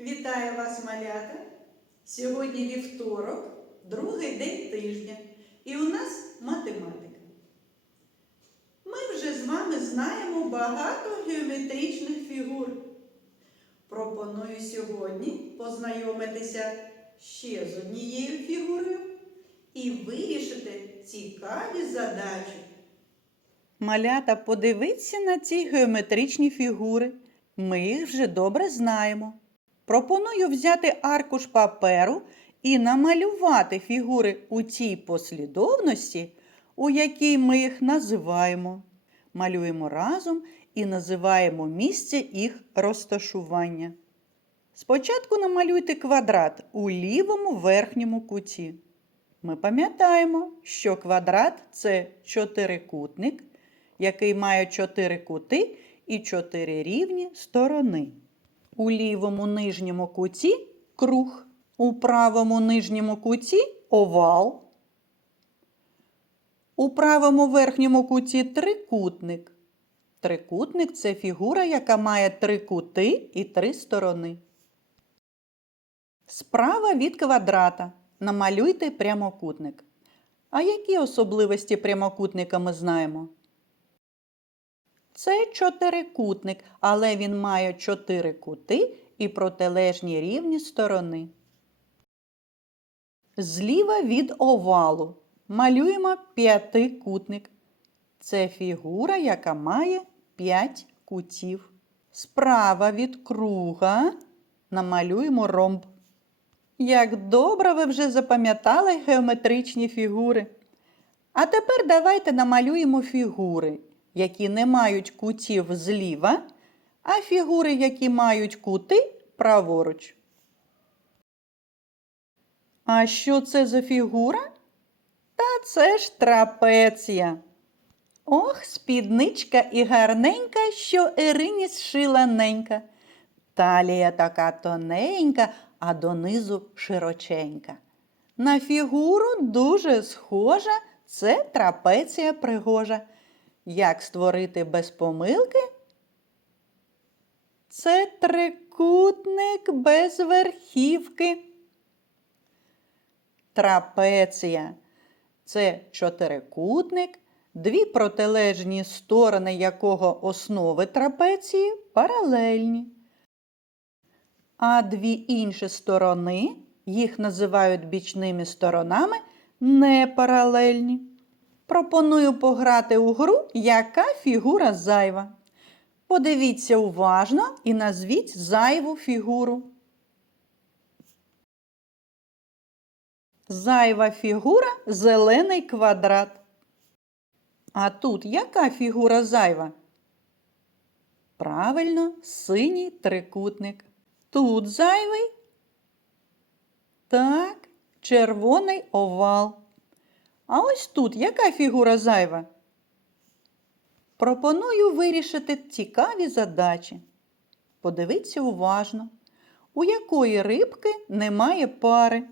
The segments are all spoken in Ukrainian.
Вітаю вас, малята! Сьогодні вівторок, другий день тижня, і у нас математика. Ми вже з вами знаємо багато геометричних фігур. Пропоную сьогодні познайомитися ще з однією фігурою і вирішити цікаві задачі. Малята, подивіться на ці геометричні фігури. Ми їх вже добре знаємо. Пропоную взяти аркуш паперу і намалювати фігури у тій послідовності, у якій ми їх називаємо. Малюємо разом і називаємо місце їх розташування. Спочатку намалюйте квадрат у лівому верхньому куті. Ми пам'ятаємо, що квадрат це чотирикутник, який має чотири кути і чотири рівні сторони. У лівому нижньому куті круг, у правому нижньому куті овал. У правому верхньому куті трикутник. Трикутник це фігура, яка має три кути і три сторони. Справа від квадрата намалюйте прямокутник. А які особливості прямокутника ми знаємо? Це чотирикутник, але він має чотири кути і протилежні рівні сторони. Зліва від овалу малюємо п'ятикутник. Це фігура, яка має п'ять кутів. Справа від круга намалюємо ромб. Як добре ви вже запам'ятали геометричні фігури. А тепер давайте намалюємо фігури, які не мають кутів зліва, а фігури, які мають кути праворуч. А що це за фігура? Та це ж трапеція. Ох, спідничка і гарненька, що Ірині зшила ненька. Талія така тоненька, а донизу широченька. На фігуру дуже схожа це трапеція пригожа. Як створити без помилки? Це трикутник без верхівки. Трапеція це чотирикутник, дві протилежні сторони якого основи трапеції паралельні. А дві інші сторони, їх називають бічними сторонами, непаралельні. Пропоную пограти у гру, яка фігура зайва. Подивіться уважно і назвіть зайву фігуру. Зайва фігура зелений квадрат. А тут яка фігура зайва? Правильно, синій трикутник. Тут зайвий. Так, червоний овал. А ось тут яка фігура зайва? Пропоную вирішити цікаві задачі. Подивіться уважно, у якої рибки немає пари.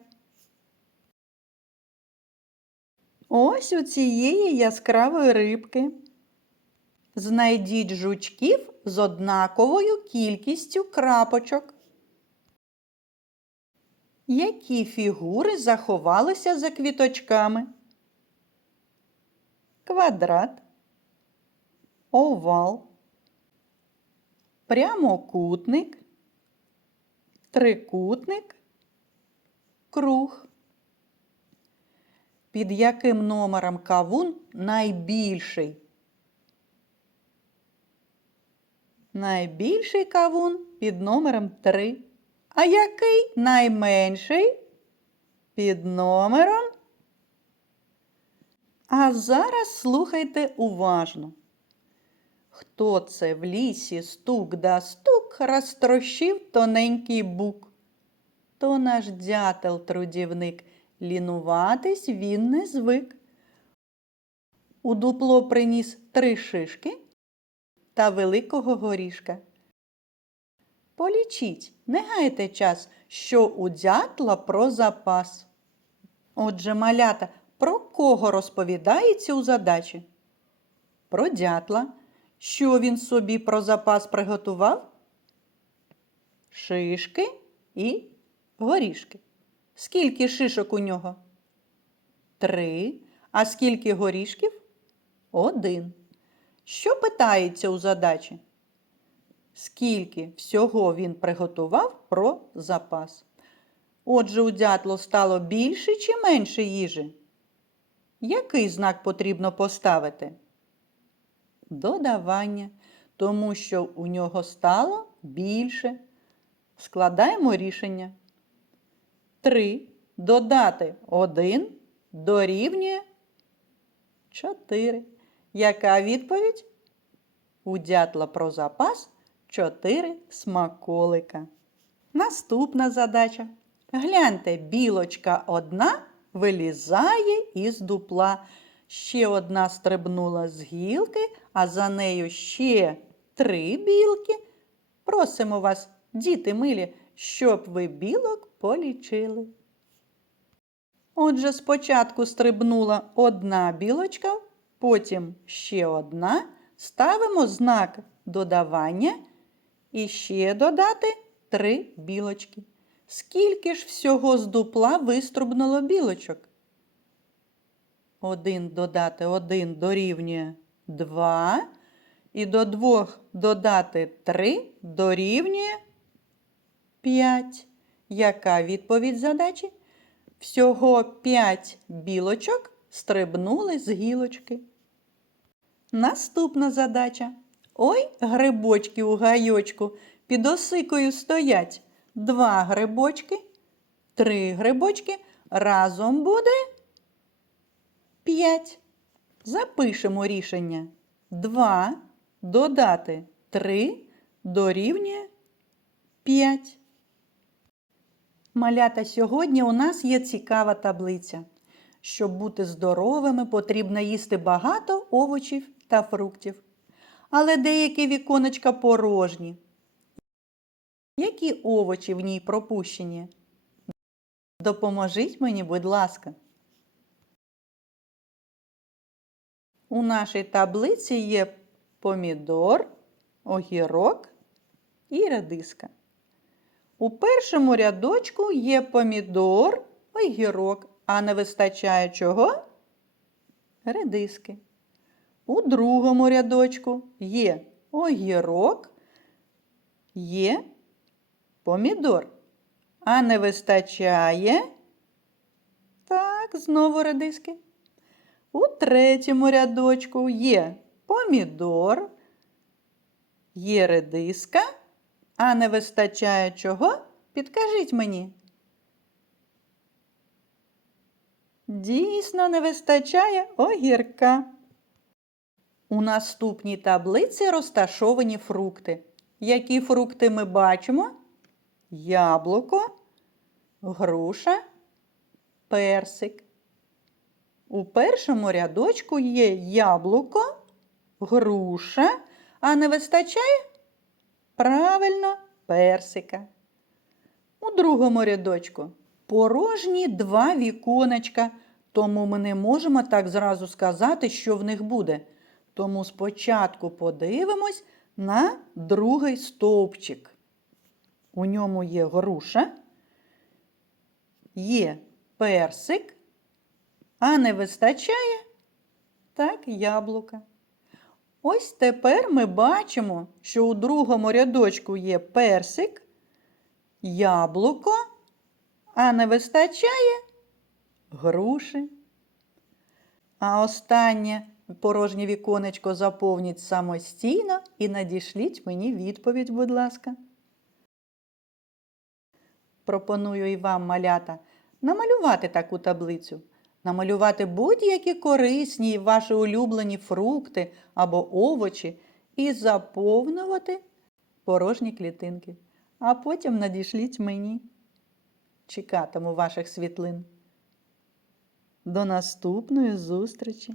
Ось у цієї яскравої рибки. Знайдіть жучків з однаковою кількістю крапочок. Які фігури заховалися за квіточками? Квадрат, овал, прямокутник, трикутник, круг. Під яким номером кавун найбільший? Найбільший кавун під номером 3. А який найменший? Під номером. А зараз слухайте уважно. Хто це в лісі стук да стук розтрощив тоненький бук? То наш дятел трудівник, лінуватись він не звик. У дупло приніс три шишки та великого горішка. Полічіть, не гайте час, що у дятла про запас. Отже, малята, про кого розповідається у задачі? Про дятла. Що він собі про запас приготував? Шишки і горішки. Скільки шишок у нього? Три. А скільки горішків? Один. Що питається у задачі? Скільки всього він приготував про запас? Отже, у дятло стало більше чи менше їжі? Який знак потрібно поставити? Додавання, тому що у нього стало більше. Складаємо рішення. 3 додати 1 дорівнює 4. Яка відповідь? У дятла про запас 4 смаколика. Наступна задача. Гляньте, білочка одна вилізає із дупла. Ще одна стрибнула з гілки, а за нею ще три білки. Просимо вас, діти милі, щоб ви білок полічили. Отже, спочатку стрибнула одна білочка, потім ще одна. Ставимо знак додавання і ще додати три білочки. Скільки ж всього з дупла виструбнуло білочок? Один додати один дорівнює два. І до двох додати три дорівнює п'ять. Яка відповідь задачі? Всього п'ять білочок стрибнули з гілочки. Наступна задача. Ой, грибочки у гайочку під осикою стоять. Два грибочки, три грибочки. Разом буде п'ять. Запишемо рішення. Два додати три дорівнює п'ять. Малята, сьогодні у нас є цікава таблиця. Щоб бути здоровими, потрібно їсти багато овочів та фруктів. Але деякі віконечка порожні. Які овочі в ній пропущені? Допоможіть мені, будь ласка. У нашій таблиці є помідор, огірок і редиска. У першому рядочку є помідор, огірок, а не вистачає чого? Редиски. У другому рядочку є огірок, є помідор, а не вистачає. Так, знову редиски. У третьому рядочку є помідор, є редиска, а не вистачає чого? Підкажіть мені. Дійсно, не вистачає огірка. У наступній таблиці розташовані фрукти. Які фрукти ми бачимо? Яблуко, груша, персик. У першому рядочку є яблуко, груша, а не вистачає правильно персика. У другому рядочку порожні два віконечка, тому ми не можемо так зразу сказати, що в них буде. Тому спочатку подивимось на другий стовпчик. У ньому є груша, є персик, а не вистачає так яблука. Ось тепер ми бачимо, що у другому рядочку є персик, яблуко, а не вистачає груші. А останнє порожнє віконечко заповніть самостійно і надішліть мені відповідь, будь ласка. Пропоную і вам, малята, намалювати таку таблицю, намалювати будь-які корисні ваші улюблені фрукти або овочі і заповнювати порожні клітинки. А потім надішліть мені. Чекатиму ваших світлин. До наступної зустрічі!